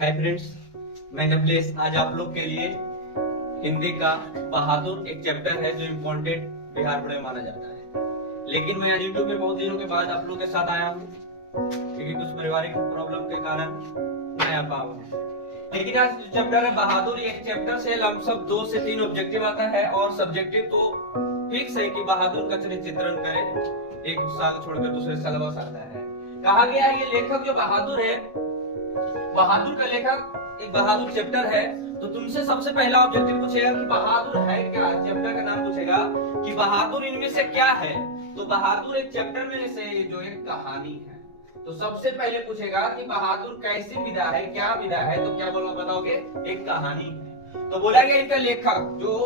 Hi friends, मैं नवलेश आज आप लोग के लिए हिंदी का बहादुर एक चैप्टर है जो इम्पोर्टेंट बिहार बोर्ड में माना जाता है। लेकिन मैं यूट्यूब में बहुत दिनों के बाद आप लोग के साथ आया हूँ क्योंकि कुछ पारिवारिक प्रॉब्लम के कारण नहीं आ पाऊंगा। लेकिन आज जो चैप्टर है बहादुर, एक चैप्टर से लमसम 2 से 3 ऑब्जेक्टिव आता है और सब्जेक्टिव तो फिक्स है कि बहादुर का चरित्र चित्रण करे। एक साल छोड़कर दूसरे साल बस आता है। कहा गया है ये लेखक जो बहादुर है, बहादुर का लेखक एक बहादुर चैप्टर है। तो तुमसे सबसे पहला ऑब्जेक्टिव पूछेगा कि बहादुर है क्या, चैप्टर का नाम पूछेगा कि बहादुर इनमें से क्या है। तो बहादुर एक चैप्टर में से जो एक कहानी है। तो सबसे पहले पूछेगा कि बहादुर कैसी विधा है, क्या विधा है। तो क्या बोलो बताओगे, एक कहानी है। तो बोला गया इनका लेखक जो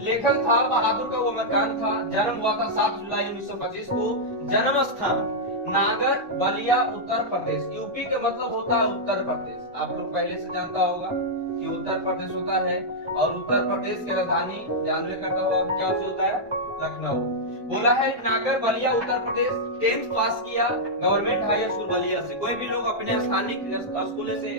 लेखक था बहादुर का वो अमरकांत था। जन्म हुआ था 7 जुलाई 1925 को। जन्म स्थान नागर बलिया उत्तर प्रदेश। यूपी का मतलब होता है उत्तर प्रदेश। आप लोग पहले से जानता होगा कि उत्तर प्रदेश होता है और उत्तर प्रदेश की राजधानी जानवे करता होगा क्या होता है, लखनऊ। बोला है नागर बलिया उत्तर प्रदेश। 10th पास किया गवर्नमेंट हाई स्कूल बलिया से। कोई भी लोग अपने स्थानीय स्कूल से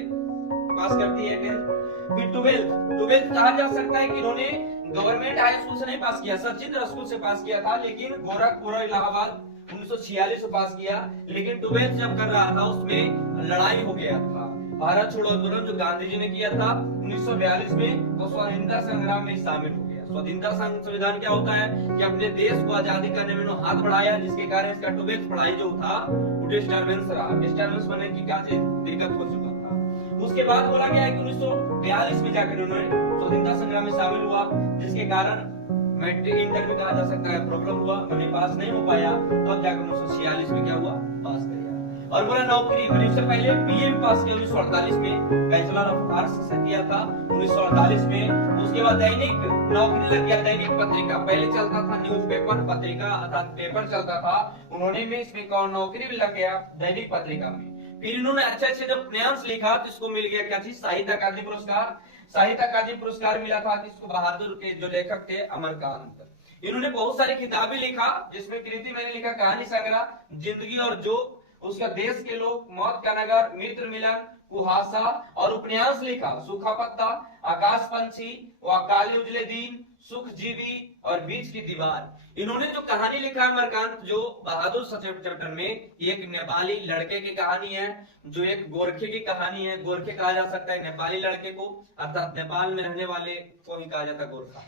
पास करती है 10th। फिर 12th कहा जा सकता है कि इन्होंने गवर्नमेंट हाई स्कूल से नहीं पास किया, सचिंद्र स्कूल से पास किया था। लेकिन गोरखपुर इलाहाबाद 1946 में पास किया। लेकिन 12th जब कर रहा था उसमें लड़ाई हो गया था। भारत छोड़ो आंदोलन जो गांधी जी ने किया था 1942 में, तो स्वतंत्रता संग्राम में शामिल हो गया। स्वतंत्रता संविधान क्या होता है कि अपने देश को आजादी करने में हाथ बढ़ाया, जिसके कारण इसका 12th पढ़ाई जो था वो डिस्टर्बेंस रहा। डिस्टर्बेंस बनने की क्या दिक्कत हो चुका था। उसके बाद बोला गया है कि 1942 में जाकर उन्होंने स्वतंत्रता संग्राम में शामिल हुआ, जिसके कारण मैट्रिक इंटर में कहा जा सकता है प्रॉब्लम हुआ, मैंने पास नहीं हो पाया। तब जाकर 1946 में क्या हुआ, पास कर गया। और बोला नौकरी, मैंने उससे पहले बीए में पास किया 1948 में, बैचलर ऑफ आर्ट्स से किया था 1948 में। उसके बाद दैनिक नौकरी लग गया, दैनिक पत्रिका। पहले चलता था न्यूज़पेपर पत्रिका अर्थात पेपर चलता था, उन्होंने में इसमें कौन नौकरी भी लग गया दैनिक पत्रिका में। फिर इन्होंने अच्छे जब उपन्यास लिखा तो इसको मिल गया क्या चीज, साहित्य अकादमी पुरस्कार। साहित्य अकादमी पुरस्कार मिला था किसको, बहादुर के जो लेखक थे अमरकांत। इन्होंने बहुत सारी किताबें लिखा, जिसमें कृति मैंने लिखा कहानी संग्रह, जिंदगी और जो उसका देश के लोग, मौत का नगर, मित्र मिलन, कुहासा। और उपन्यास लिखा सूखा पत्ता, आकाश पंछी, काले उजले दिन, सुख जीवी और बीच की दीवार। इन्होंने जो कहानी लिखा अमरकांत जो बहादुर चैप्टर में, एक नेपाली लड़के की कहानी है, जो एक गोरखे की कहानी है। गोरखे कहा जा सकता है नेपाली लड़के को, अर्थात नेपाल में रहने वाले को ही कहा जाता है गोरखा।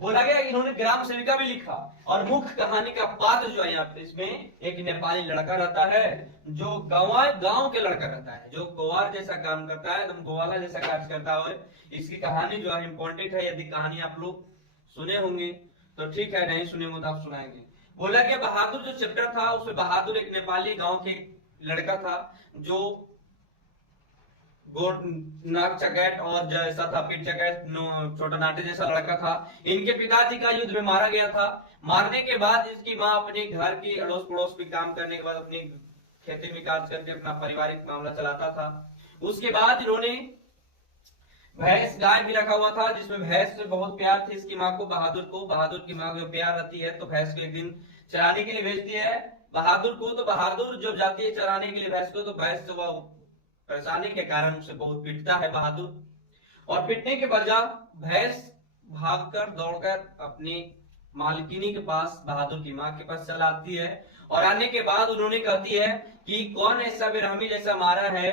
बोला गया इन्होंने ग्राम सेविका भी लिखा। और मुख्य कहानी का पात्र जो है यहाँ पे इसमें एक नेपाली लड़का रहता है, जो गांव के लड़का रहता है, जो गोवार जैसा काम करता है, एकदम गोवाला जैसा कार्य करता है। इसकी कहानी जो है इम्पोर्टेंट है। यदि कहानी आप लोग सुने होंगे तो ठीक है, नहीं सुने होंगे तो आप सुनाएंगे। बोला गया बहादुर जो चैप्टर था उसमें बहादुर एक नेपाली गांव के लड़का था, जो नाक चकैत और जैसा था, पीठ चकैत, छोटा नाटे जैसा लड़का था। इनके पिताजी का युद्ध में मारा गया था। मारने के बाद इसकी माँ अपने घर की अड़ोस पड़ोस में काम करने के बाद अपनी खेती में काज करके अपना पारिवारिक मामला चलाता था। उसके बाद इन्होंने भैंस गाय भी रखा हुआ था, जिसमें भैंस से बहुत प्यार थी इसकी माँ को, बहादुर की माँ को प्यार रहती है। तो भैंस को एक दिन चराने के लिए भेजती है बहादुर को। तो बहादुर जब जाती है चराने के लिए भैंस को, तो भैंस तो वह परेशानी के कारण उसे बहुत पीटता है बहादुर। और पीटने के बजाय भैंस भागकर दौड़कर अपनी मालकिनी के पास, बहादुर की माँ के पास चल आती है। और आने के बाद उन्होंने कहती है कि कौन ऐसा बेरहमी जैसा मारा है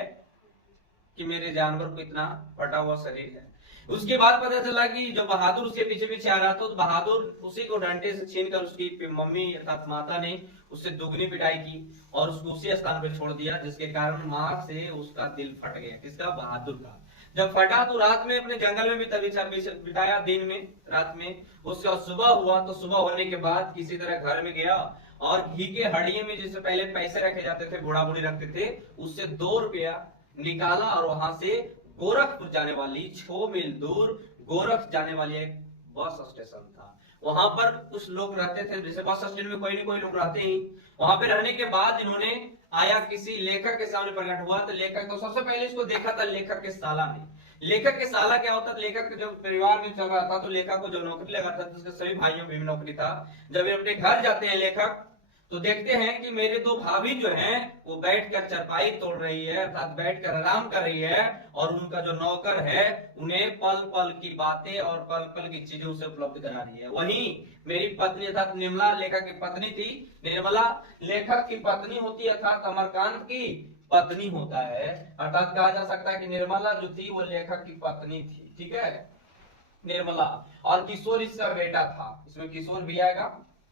कि मेरे जानवर को इतना फटा हुआ शरीर है। उसके बाद पता चला कि जो बहादुर उसके पीछे पीछे आ रहा था, तो बहादुर उसी को डंडे से छीनकर उसकी मम्मी अर्थात माता ने उससे दुगनी पिटाई की और उसको उसी स्थान पर छोड़ दिया, जिसके कारण मार से उसका दिल फट गया। किसका, बहादुर का। जब फटा तो रात में अपने जंगल में भी तभी बिताया, दिन में रात में। उसका सुबह हुआ तो सुबह होने के बाद किसी तरह घर में गया और घी के हड़िये में जिससे पहले पैसे रखे जाते थे, बूढ़ा बूढ़ी रखते थे, उससे 2 रुपया निकाला और वहां से गोरखपुर जाने वाली 6 मील दूर गोरख जाने वाली एक बस स्टेशन था। वहां पर कुछ लोग रहते थे, जैसे बस स्टैंड में कोई न कोई लोग रहते ही। वहां पे रहने के बाद इन्होंने आया किसी लेखक के सामने प्रकट हुआ। तो लेखक तो सबसे पहले इसको देखा था लेखक के साला ने। लेखक के साला क्या होता था, लेखक के जब परिवार में चल रहा था तो लेखक को जो नौकरी लगा था, उसके सभी भाइयों में भी नौकरी था। जब ये अपने घर जाते हैं लेखक, तो देखते हैं कि मेरे दो भाभी जो हैं वो बैठकर चरपाई तोड़ रही है, अर्थात बैठकर आराम कर रही है, और उनका जो नौकर है उन्हें पल पल की बातें और पल पल की चीजें उसे उपलब्ध करा रही है। वहीं मेरी पत्नी अर्थात निर्मला लेखक की पत्नी थी, निर्मला लेखक की पत्नी होती है, अर्थात अमरकांत की पत्नी होता है, अर्थात कहा जा सकता है कि निर्मला जो थी वो लेखक की पत्नी थी। ठीक है, निर्मला, और किशोर इसका बेटा था, इसमें किशोर भी आएगा।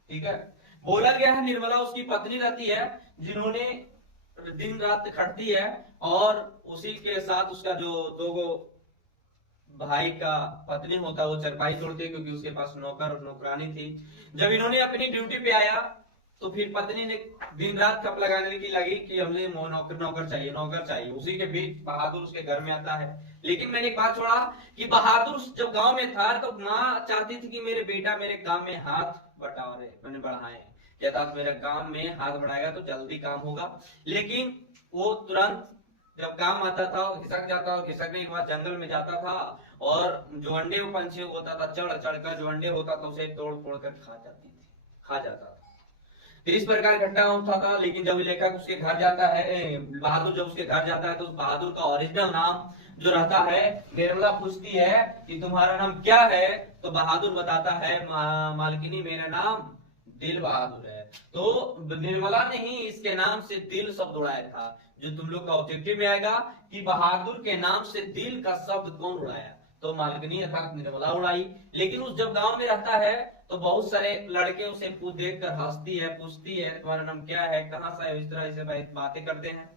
ठीक है, बोला गया है निर्मला उसकी पत्नी रहती है जिन्होंने दिन रात खटती है, और उसी के साथ उसका जो दो भाई का पत्नी होता है वो चरपाई तोड़ती है, क्योंकि उसके पास नौकर और नौकरानी थी। जब इन्होंने अपनी ड्यूटी पे आया तो फिर पत्नी ने दिन रात खप लगाने की लगी कि हमने नौकर नौकर चाहिए, नौकर चाहिए। उसी के बीच बहादुर उसके घर में आता है। लेकिन मैंने एक बात छोड़ा कि बहादुर जब गांव में था तो माँ चाहती थी कि मेरे बेटा मेरे काम में हाथ बटावे मैंने बढ़ाए, कहता मेरे काम में हाथ बढ़ाएगा तो जल्दी काम होगा। लेकिन वो तुरंत जब काम आता था खिसक जाता, और खिसकने के बाद जंगल में जाता था, और जो अंडे पंछी होता था चढ़ चढ़ कर जो अंडे होता था उसे तोड़ तोड़ कर खा जाता था। फिर इस प्रकार घटना होता था। लेकिन जब लेखक उसके घर जाता है, बहादुर जब उसके घर जाता है तो बहादुर का ओरिजिनल नाम जो रहता है, निर्मला पूछती है कि तुम्हारा नाम क्या है, तो बहादुर बताता है मालकिनी मेरा नाम दिल बहादुर है। तो निर्मला ने ही इसके नाम से दिल शब्द उड़ाया था, जो तुम लोग का ऑब्जेक्टिव में आएगा कि बहादुर के नाम से दिल का शब्द कौन उड़ाया, तो मालकिनी अर्थात निर्मला उड़ाई। लेकिन उस जब गांव में रहता है तो बहुत सारे लड़के उसे देख कर हंसती है, पूछती है तुम्हारा नाम क्या है, कहाँ से है, इस तरह से बातें करते हैं।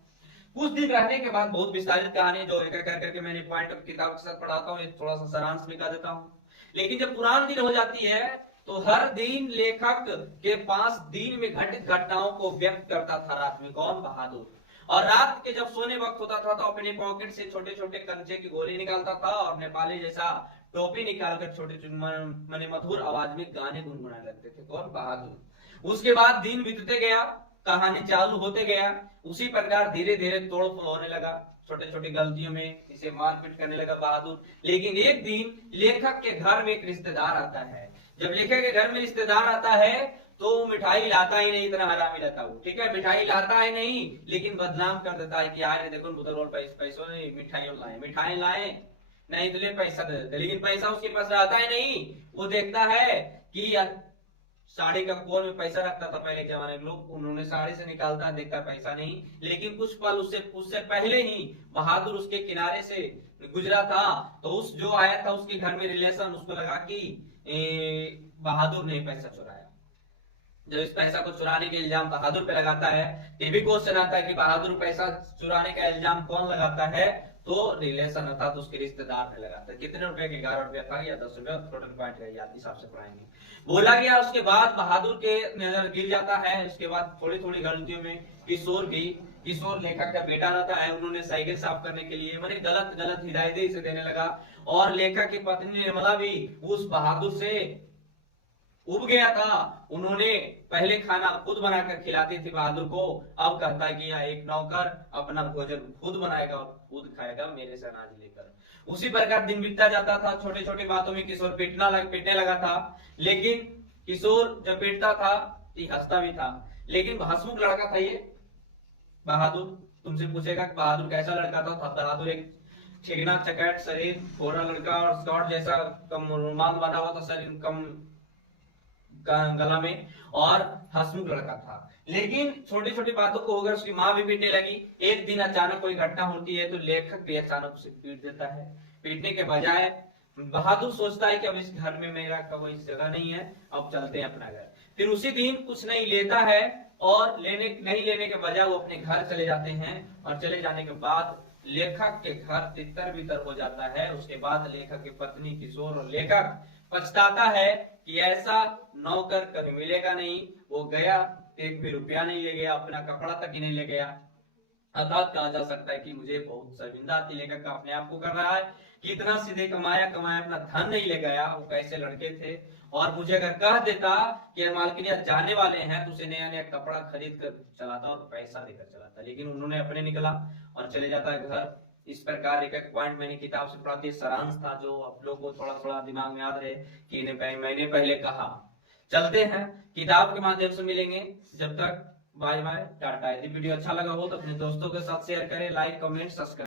कुछ दिन रहने के बाद बहुत विस्तारित कहानी जो एक एक करके मैंने पॉइंट किताब के साथ पढ़ाता हूँ, थोड़ा सा सारांश निकाल देता हूँ। लेकिन जब पुरान दिन हो जाती है तो हर दिन लेखक के पास दिन में घटित घटनाओं को व्यक्त करता था रात में, कौन, बहादुर। और रात के जब सोने वक्त होता था तो अपने पॉकेट से छोटे छोटे कंचे की गोली निकालता था, और नेपाली जैसा टोपी निकालकर छोटे मैंने मधुर आवाज में गाने गुनगुनाने लगते थे, कौन, बहादुर। उसके बाद दिन बीतते गया, कहानी चालू होते गया, उसी प्रकार धीरे धीरे तोड़ फोड़ होने लगा, छोटे छोटी गलतियों में इसे मारपीट करने लगा बहादुर। लेकिन एक दिन लेखक के घर में एक रिश्तेदार आता है। जब लेखक के घर में रिश्तेदार आता है तो मिठाई लाता ही नहीं, इतना हरामी रहता वो। ठीक है, मिठाई लाता है नहीं, लेकिन बदनाम कर देता है कि यार देखो बुजुर्ग पैसों नहीं मिठाई लाए नहीं तो पैसा दे देते, लेकिन पैसा उसके पास रहता है नहीं। वो देखता है कि साड़ी का कोल में पैसा रखता था पहले जमाने के लोग, उन्होंने साड़ी से निकालता देखता पैसा नहीं। लेकिन कुछ पल उससे पहले ही बहादुर उसके किनारे से गुजरा था, तो उस जो आया था उसके घर में रिलेशन उसको लगा कि बहादुर ने पैसा चुराया। जब इस पैसा को चुराने के इल्जाम बहादुर पे लगाता है, ये भी क्वेश्चन आता है कि बहादुर पैसा चुराने का इल्जाम कौन लगाता है, तो रिलेशन अर्थात तो उसके रिश्तेदार ने लगाता है। कितने रुपए के, 11 रुपया था या 10 रुपया, टोटल पॉइंट का याद हिसाब से पढ़ाएंगे। बोला गया उसके बाद बहादुर के नजर गिर जाता है। उसके बाद थोड़ी थोड़ी गलतियों में किशोर लेखक का बेटा रहता है, उन्होंने साइकिल साफ करने के लिए मैंने गलत गलत हिदायतें इसे देने लगा, और लेखक की पत्नी निर्मला भी उस बहादुर से उब गया था। उन्होंने पहले खाना खुद बनाकर खिलाती थी बहादुर को, अब कहता है कि एक नौकर अपना भोजन खुद बनाएगा और खुद खाएगा मेरे से अनाज लेकर। उसी प्रकार दिन बीतता जाता था, छोटे छोटे बातों में किशोर पीटने लगा था। लेकिन किशोर जब पीटता था तो हंसता भी था। लेकिन हंसमुख लड़का था ये बहादुर। तुमसे पूछेगा कि बहादुर कैसा लड़का था, बहादुर एक चिकना चकैट शरीर, गोरा लड़का, और शॉर्ट जैसा कम रुमाल बना हुआ था शरीर, कम गला में, और हंसमुख लड़का था। लेकिन छोटी छोटी बातों को होकर उसकी माँ भी पीटने लगी। एक दिन अचानक कोई घटना होती है तो लेखक भी अचानक उसे पीट देता है। पीटने के बजाय बहादुर सोचता है कि अब इस घर में मेरा कोई जगह नहीं है, अब चलते हैं अपना घर। फिर उसी दिन कुछ नहीं लेता है, और नहीं लेने के बजाय वो अपने घर चले जाते हैं, और चले जाने के बाद लेखक के घर तितर बितर हो जाता है। उसके बाद लेखक की पत्नी किशोर और लेखक पछताता है कि ऐसा नौकर कभी मिलेगा नहीं। वो गया, एक भी रुपया नहीं ले गया, अपना कपड़ा तक ही नहीं ले गया। अर्थात कहा जा सकता है कि मुझे बहुत शर्मिंदा थी लेखक का अपने आप को कर रहा है कि इतना सीधे कमाया अपना धन नहीं ले गया। वो कैसे लड़के थे, और मुझे अगर कह देता कि मालकिन जाने वाले हैं तो उसे नया नया कपड़ा खरीद कर चलाता और पैसा देकर चलाता। लेकिन उन्होंने अपने निकला और चले जाता है घर। इस प्रकार एक एक पॉइंट मैंने किताब से पढ़ा, सारांश था जो आप लोग को थोड़ा थोड़ा दिमाग में याद रहे कि मैंने पहले कहा चलते हैं, किताब के माध्यम से मिलेंगे। जब तक बाय बाय, टाटा। यदि वीडियो अच्छा लगा हो तो अपने दोस्तों के साथ शेयर करें, लाइक कमेंट सब्सक्राइब।